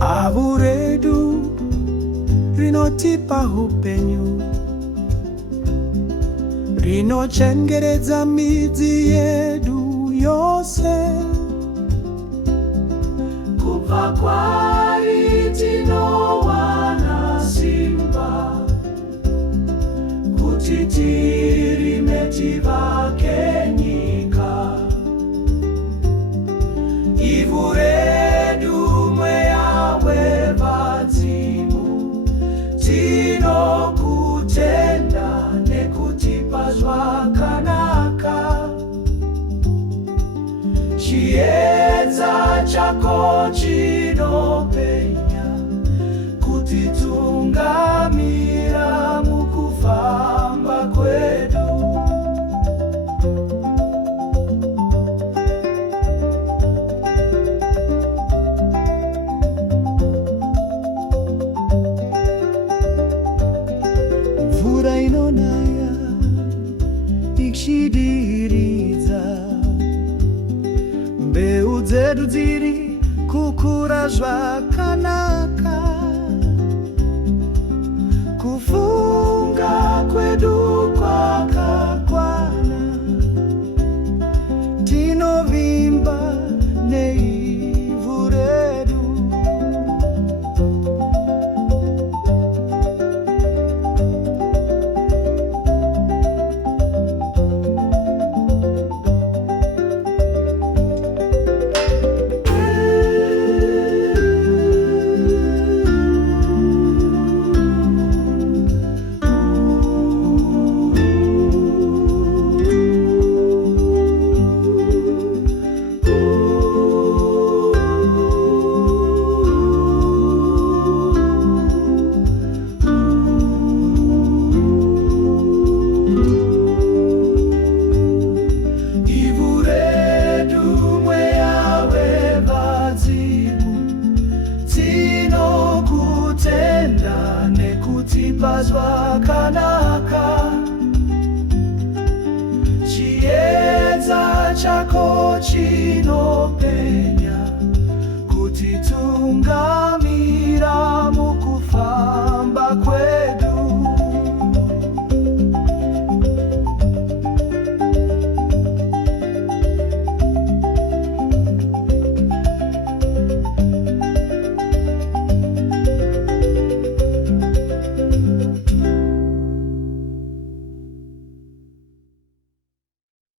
Aburedu rinotipa upenyu, rinochengeredza midzi yedu yose. Kubva kwari tinowana simba, kuti tirime tivake nyika. Ivhu redu mweya wevadzimu, tinokutenda nekutipa zvakanaka. Chiedza chako chinopenya, kutitungamira mukufamba kwedu. Mvura inonaya ichidiriza, mbeu dzedu dziri kukura zvakanaka. Kufunga kwedu kwakakwana, tinovimba neivhu redu. Zvakanaka, chiedza chako chinopenya, kutitunga